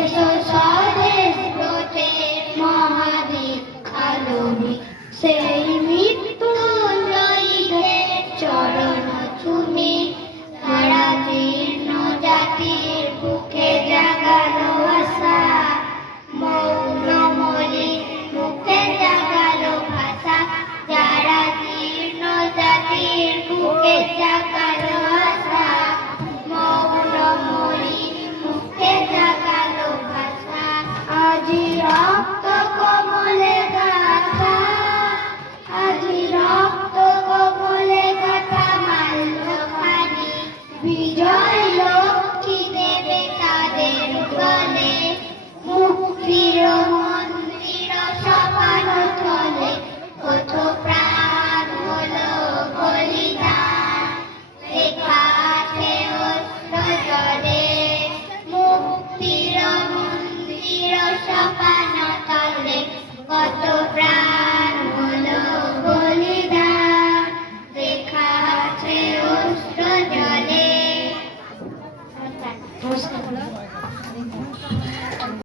এসো স্বদেশ ব্রতে মহাদেব আলোবে সেই মৃত্যুঞ্জয়ীদের চরণ চুমে তারা জীর্ণ জাতির বুকে জাগালো আশা মৌনমলি মুখে জাগালো ভাষা যারা জীর্ণ জাতির বুকে জাগালো আশা মৌনমলি মুখে জাগালো ভাষা আজি রক্ত কমলে গাথা আজি রক্ত কমলে গাথা মাল্যখানি বিজয় লক্ষ্মী দেবে তাদের গলে মুক্তির মন্দির সপান তলে কত প্রাণ হলো বলিদান লেখা আছে অস্ত্র জলে মুক্তির মন্দির সপান তলে কত প্রাণ হলো বলিদান লেখা আছে অস্ত্র জলে।